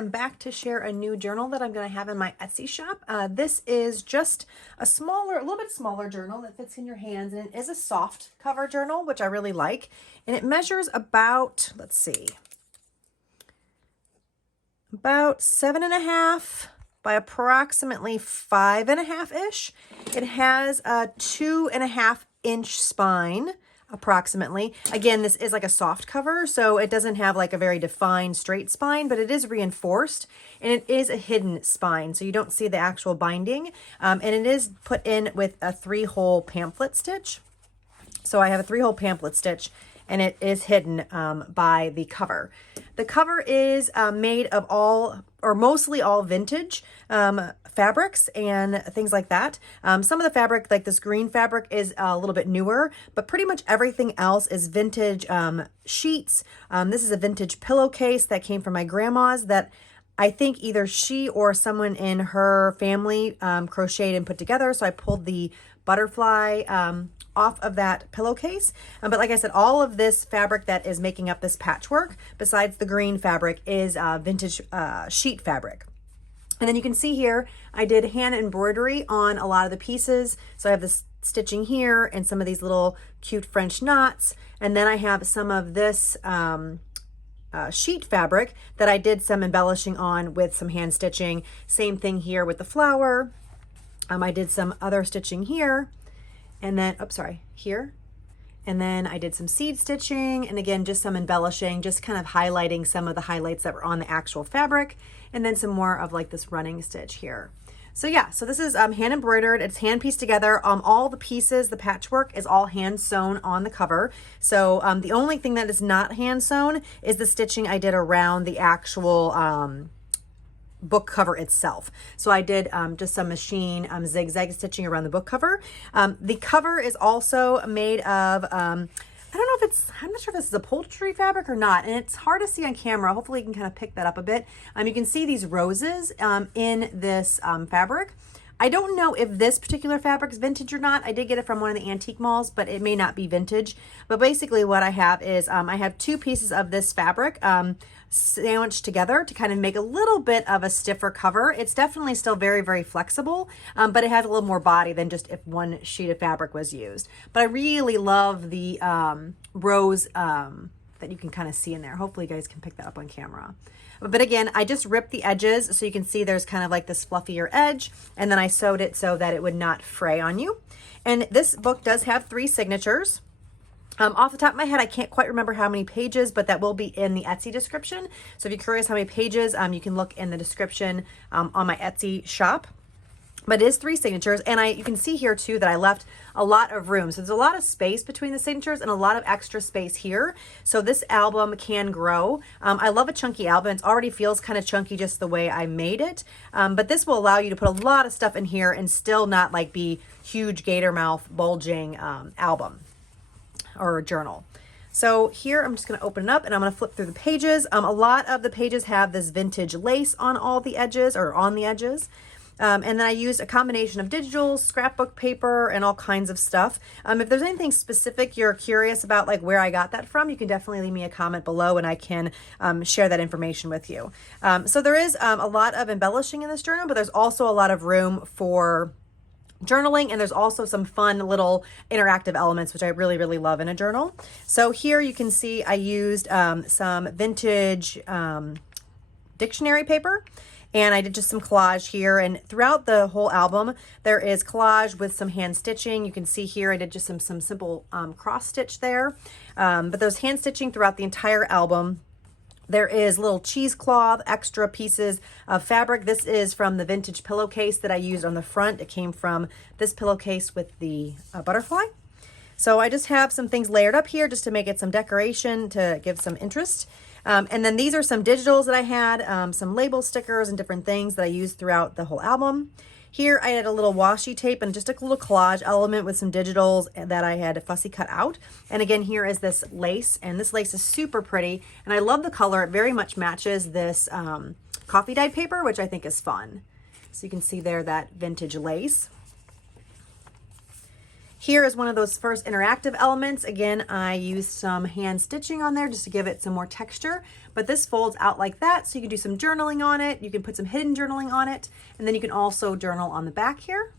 am back to share a new journal that I'm going to have in my Etsy shop. This is just a little bit smaller journal that fits in your hands, and it is a soft cover journal, which I really like. And it measures about, let's see, about 7.5 by approximately 5.5-ish. It has a 2.5-inch spine, approximately. Again, this is like a soft cover, so it doesn't have like a very defined straight spine, but it is reinforced, and it is a hidden spine, so you don't see the actual binding. And it is put in with a 3-hole pamphlet stitch. So I have a 3-hole pamphlet stitch, and it is hidden by the cover. The cover is made of mostly all vintage fabrics and things like that. Some of the fabric, like this green fabric, is a little bit newer, but pretty much everything else is vintage sheets. This is a vintage pillowcase that came from my grandma's that I think either she or someone in her family crocheted and put together. So I pulled the butterfly off of that pillowcase. But like I said, all of this fabric that is making up this patchwork, besides the green fabric, is vintage sheet fabric. And then you can see here, I did hand embroidery on a lot of the pieces. So I have this stitching here and some of these little cute French knots. And then I have some of this sheet fabric that I did some embellishing on with some hand stitching. Same thing here with the flower. I did some other stitching here, and then, here. And then I did some seed stitching, and again, just some embellishing, just kind of highlighting some of the highlights that were on the actual fabric, and then some more of like this running stitch here. So yeah, so this is hand embroidered. It's hand pieced together. All the pieces, the patchwork is all hand sewn on the cover. So the only thing that is not hand sewn is the stitching I did around the actual book cover itself. So I did just some machine zigzag stitching around the book cover. The cover is also made of, I'm not sure if this is upholstery fabric or not, and it's hard to see on camera. Hopefully you can kind of pick that up a bit. You can see these roses in this fabric. I don't know if this particular fabric is vintage or not. I did get it from one of the antique malls, but it may not be vintage. But basically what I have is I have 2 pieces of this fabric sandwiched together to kind of make a little bit of a stiffer cover. It's definitely still very, very flexible, but it has a little more body than just if one sheet of fabric was used. But I really love the rose that you can kind of see in there. Hopefully you guys can pick that up on camera. But again, I just ripped the edges so you can see there's kind of like this fluffier edge, and then I sewed it so that it would not fray on you. And this book does have 3 signatures. Off the top of my head, I can't quite remember how many pages, but that will be in the Etsy description. So if you're curious how many pages, you can look in the description on my Etsy shop. But it is 3 signatures, and you can see here too that I left a lot of room. So there's a lot of space between the signatures and a lot of extra space here. So this album can grow. I love a chunky album. It already feels kind of chunky just the way I made it. But this will allow you to put a lot of stuff in here and still not like be huge gator mouth bulging album or journal. So here I'm just going to open it up and I'm going to flip through the pages. A lot of the pages have this vintage lace on all the edges or on the edges. And then I used a combination of digital, scrapbook paper, and all kinds of stuff. If there's anything specific you're curious about, like where I got that from, you can definitely leave me a comment below and I can share that information with you. So there is a lot of embellishing in this journal, but there's also a lot of room for journaling, and there's also some fun little interactive elements, which I really, really love in a journal. So here you can see I used some vintage dictionary paper, and I did just some collage here, and throughout the whole album there is collage with some hand stitching. You can see here I did just some simple cross stitch there, but there's hand stitching throughout the entire album. There is little cheesecloth, extra pieces of fabric. This is from the vintage pillowcase that I used on the front. It came from this pillowcase with the butterfly. So I just have some things layered up here just to make it some decoration, to give some interest. And then these are some digitals that I had, some label stickers and different things that I used throughout the whole album. Here I had a little washi tape and just a little collage element with some digitals that I had fussy cut out. And again, here is this lace, and this lace is super pretty, and I love the color. It very much matches this coffee dyed paper, which I think is fun. So you can see there that vintage lace. Here is one of those first interactive elements. Again, I used some hand stitching on there just to give it some more texture, but this folds out like that. So you can do some journaling on it. You can put some hidden journaling on it. And then you can also journal on the back here.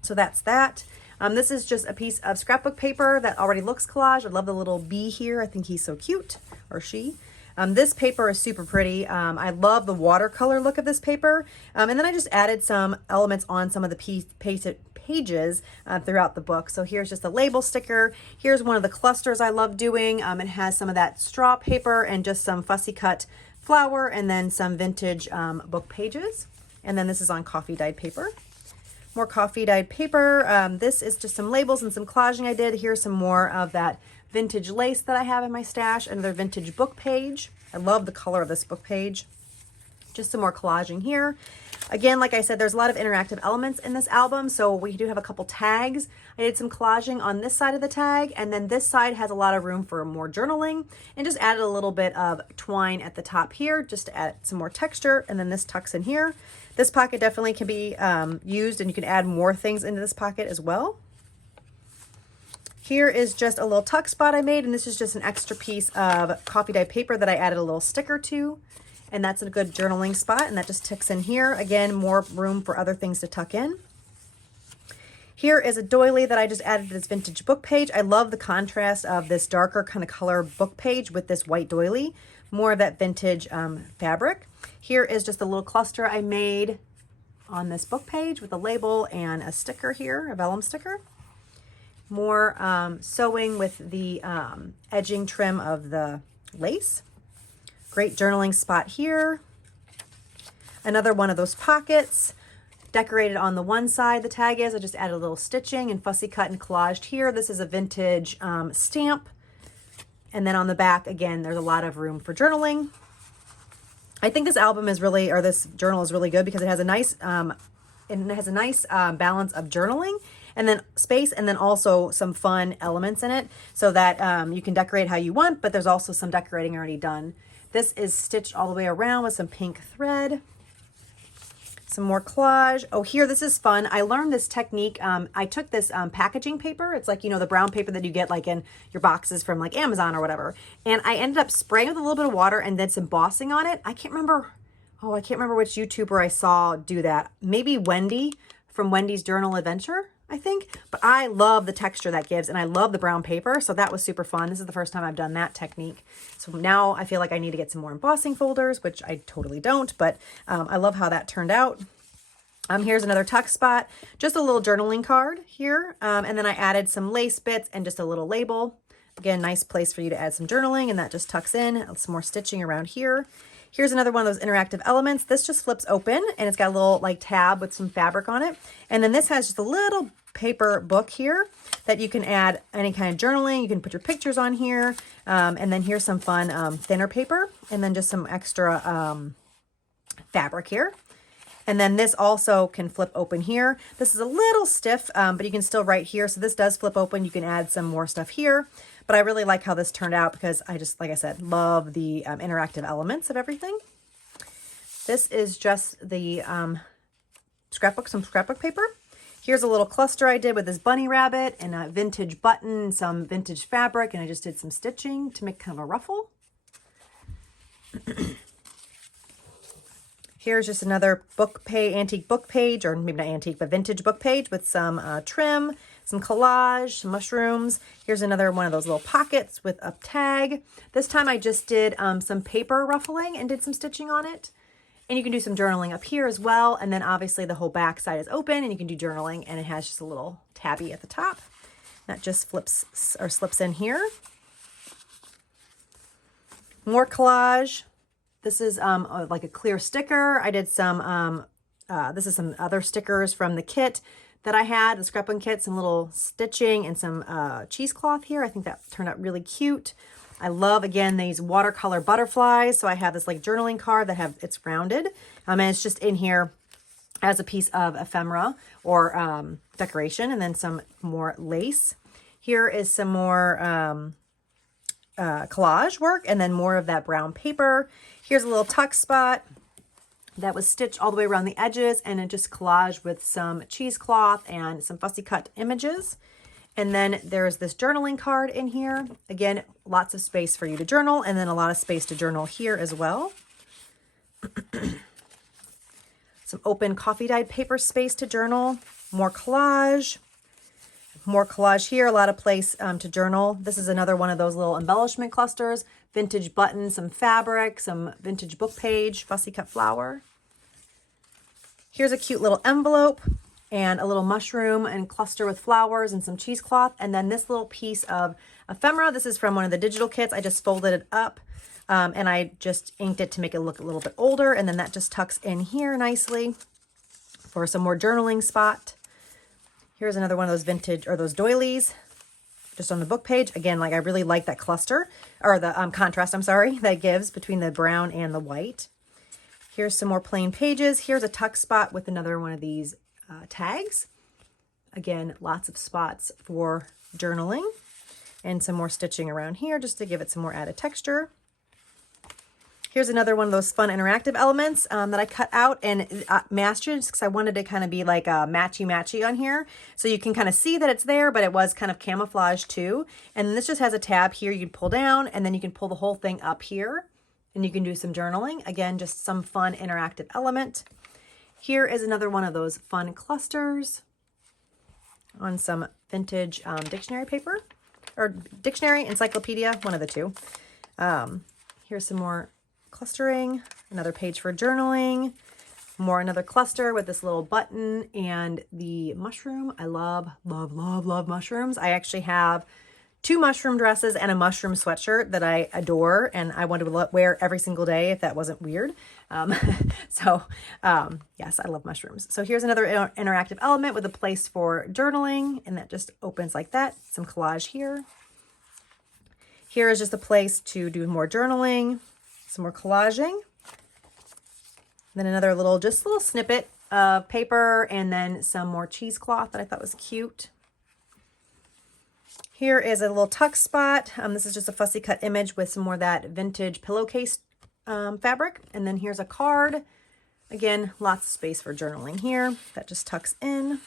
So that's that. This is just a piece of scrapbook paper that already looks collage. I love the little bee here. I think he's so cute, or she. This paper is super pretty. I love the watercolor look of this paper. And then I just added some elements on some of the pages throughout the book. So here's just a label sticker. Here's one of the clusters I love doing. It has some of that straw paper and just some fussy cut flower and then some vintage book pages. And then this is on coffee dyed paper. More coffee dyed paper. This is just some labels and some collaging I did. Here's some more of that vintage lace that I have in my stash. Another vintage book page. I love the color of this book page. Just some more collaging here. Again, like I said, there's a lot of interactive elements in this album, so we do have a couple tags. I did some collaging on this side of the tag, and then this side has a lot of room for more journaling, and just added a little bit of twine at the top here just to add some more texture, and then this tucks in here. This pocket definitely can be used, and you can add more things into this pocket as well. Here is just a little tuck spot I made, and this is just an extra piece of coffee dye paper that I added a little sticker to. And that's a good journaling spot, and that just ticks in here. Again, more room for other things to tuck in. Here is a doily that I just added to this vintage book page. I love the contrast of this darker kind of color book page with this white doily. More of that vintage fabric. Here is just a little cluster I made on this book page with a label and a sticker here, a vellum sticker. More sewing with the edging trim of the lace. Great journaling spot here. Another one of those pockets. Decorated on the one side, the tag is. I just added a little stitching and fussy cut and collaged here. This is a vintage stamp. And then on the back, again, there's a lot of room for journaling. I think this album is really, or this journal is really good because it has a nice, balance of journaling and then space, and then also some fun elements in it so that you can decorate how you want, but there's also some decorating already done. This is stitched all the way around with some pink thread. Some more collage. Oh, here, this is fun. I learned this technique. I took this packaging paper. It's like, you know, the brown paper that you get like in your boxes from like Amazon or whatever. And I ended up spraying with a little bit of water and then some embossing on it. I can't remember which YouTuber I saw do that. Maybe Wendy from Wendy's Journal Adventure, I think. But I love the texture that gives, and I love the brown paper, so that was super fun. This is the first time I've done that technique. So now I feel like I need to get some more embossing folders, which I totally don't, but I love how that turned out. Here's another tuck spot, just a little journaling card here, and then I added some lace bits and just a little label. Again, nice place for you to add some journaling, and that just tucks in. Some more stitching around here. Here's another one of those interactive elements. This just flips open, and it's got a little like tab with some fabric on it. And then this has just a little paper book here that you can add any kind of journaling. You can put your pictures on here. And then here's some fun thinner paper, and then just some extra fabric here. And then this also can flip open here. This is a little stiff, but you can still write here. So this does flip open. You can add some more stuff here. But I really like how this turned out because I just, like I said, love the interactive elements of everything. This is just the some scrapbook paper. Here's a little cluster I did with this bunny rabbit and a vintage button, some vintage fabric, and I just did some stitching to make kind of a ruffle. Here's just another antique book page, or maybe not antique, but vintage book page with some trim, some collage, some mushrooms. Here's another one of those little pockets with a tag. This time I just did some paper ruffling and did some stitching on it. And you can do some journaling up here as well. And then obviously the whole back side is open and you can do journaling, and it has just a little tabby at the top. That just flips or slips in here. More collage. This is like a clear sticker. I did some, this is some other stickers from the kit that I had, the scrapbooking kit, some little stitching and some cheesecloth here. I think that turned out really cute. I love, again, these watercolor butterflies. So I have this like journaling card that it's rounded. And it's just in here as a piece of ephemera or decoration, and then some more lace. Here is some more collage work, and then more of that brown paper. Here's a little tuck spot that was stitched all the way around the edges, and it just collaged with some cheesecloth and some fussy cut images. And then there's this journaling card in here. Again, lots of space for you to journal, and then a lot of space to journal here as well. Some open coffee dyed paper space to journal. More collage here, a lot of place to journal. This is another one of those little embellishment clusters. Vintage buttons, some fabric, some vintage book page, fussy cut flower. Here's a cute little envelope and a little mushroom and cluster with flowers and some cheesecloth. And then this little piece of ephemera. This is from one of the digital kits. I just folded it up and I just inked it to make it look a little bit older. And then that just tucks in here nicely for some more journaling spot. Here's another one of those vintage or those doilies just on the book page. Again, like I really like that cluster or the contrast, I'm sorry, that gives between the brown and the white. Here's some more plain pages. Here's a tuck spot with another one of these tags. Again, lots of spots for journaling and some more stitching around here just to give it some more added texture. Here's another one of those fun interactive elements that I cut out and matched because I wanted to kind of be like a matchy on here. So you can kind of see that it's there, but it was kind of camouflaged too. And this just has a tab here you can pull down, and then you can pull the whole thing up here and you can do some journaling. Again, just some fun interactive element. Here is another one of those fun clusters on some vintage dictionary paper or dictionary, encyclopedia, one of the two. Here's some more clustering, another page for journaling, another cluster with this little button and the mushroom. I love mushrooms. I actually have 2 mushroom dresses and a mushroom sweatshirt that I adore and I want to wear every single day if that wasn't weird. Yes, I love mushrooms. So here's another interactive element with a place for journaling, and that just opens like that. Some collage here. Here is just a place to do more journaling, some more collaging. Then another little snippet of paper, and then some more cheesecloth that I thought was cute. Here is a little tuck spot. This is just a fussy cut image with some more of that vintage pillowcase fabric. And then here's a card. Again, lots of space for journaling here. That just tucks in.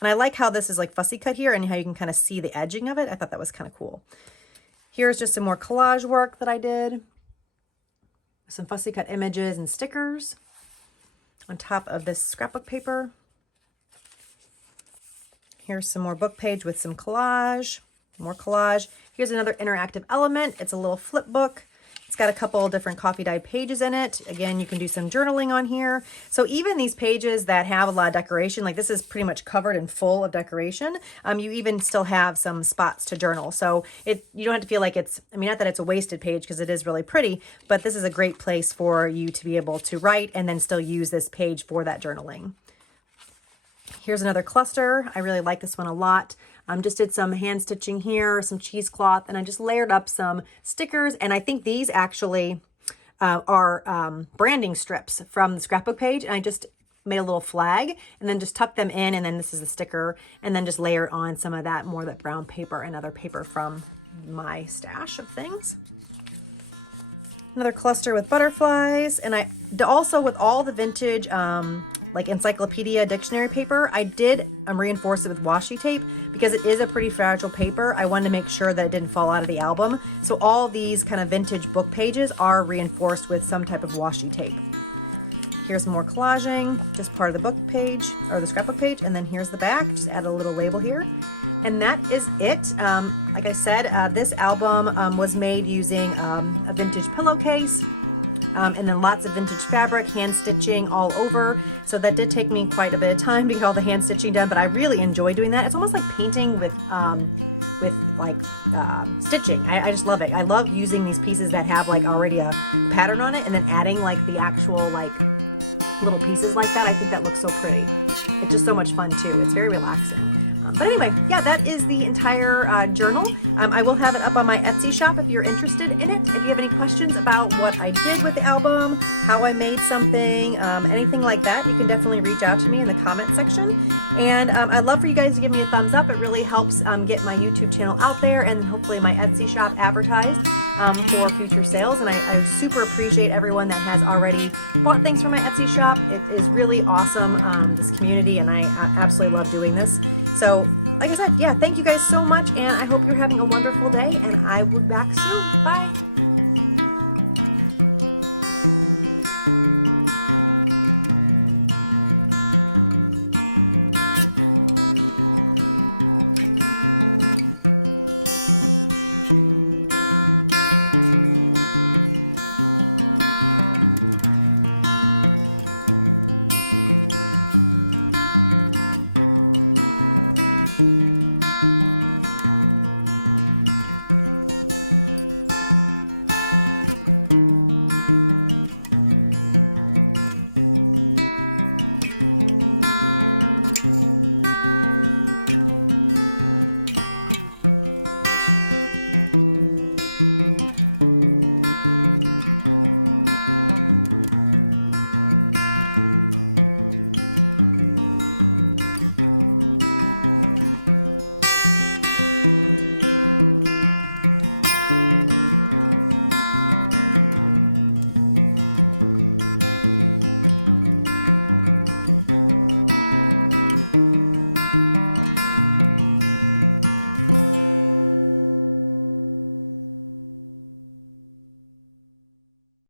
And I like how this is like fussy cut here and how you can kind of see the edging of it. I thought that was kind of cool. Here's just some more collage work that I did. Some fussy cut images and stickers on top of this scrapbook paper. Here's some more book page with some collage, more collage. Here's another interactive element. It's a little flip book. It's got a couple different coffee dyed pages in it. Again, you can do some journaling on here. So even these pages that have a lot of decoration, like this is pretty much covered and full of decoration, you even still have some spots to journal. So you don't have to feel like it's, I mean, not that it's a wasted page because it is really pretty, but this is a great place for you to be able to write and then still use this page for that journaling. Here's another cluster. I really like this one a lot. Just did some hand stitching here, some cheesecloth, and I just layered up some stickers. And I think these actually are branding strips from the scrapbook page. And I just made a little flag and then just tucked them in. And then this is a sticker, and then just layered on some of that brown paper and other paper from my stash of things. Another cluster with butterflies. And I also, with all the vintage like encyclopedia dictionary paper, I did reinforce it with washi tape because it is a pretty fragile paper. I wanted to make sure that it didn't fall out of the album. So all these kind of vintage book pages are reinforced with some type of washi tape. Here's more collaging, just part of the book page or the scrapbook page. And then here's the back, just add a little label here. And that is it. Like I said, this album was made using a vintage pillowcase. And then lots of vintage fabric, hand stitching all over. So that did take me quite a bit of time to get all the hand stitching done, but I really enjoy doing that. It's almost like painting with stitching. I just love it. I love using these pieces that have like already a pattern on it and then adding like the actual like little pieces like that. I think that looks so pretty. It's just so much fun too. It's very relaxing. But anyway, yeah, that is the entire journal. I will have it up on my Etsy shop if you're interested in it. If you have any questions about what I did with the album, how I made something, anything like that, you can definitely reach out to me in the comment section. And I'd love for you guys to give me a thumbs up. It really helps get my YouTube channel out there and hopefully my Etsy shop advertised for future sales. And I super appreciate everyone that has already bought things from my Etsy shop. It is really awesome, this community, and I absolutely love doing this. So like I said, yeah, thank you guys so much, and I hope you're having a wonderful day, and I will be back soon. Bye.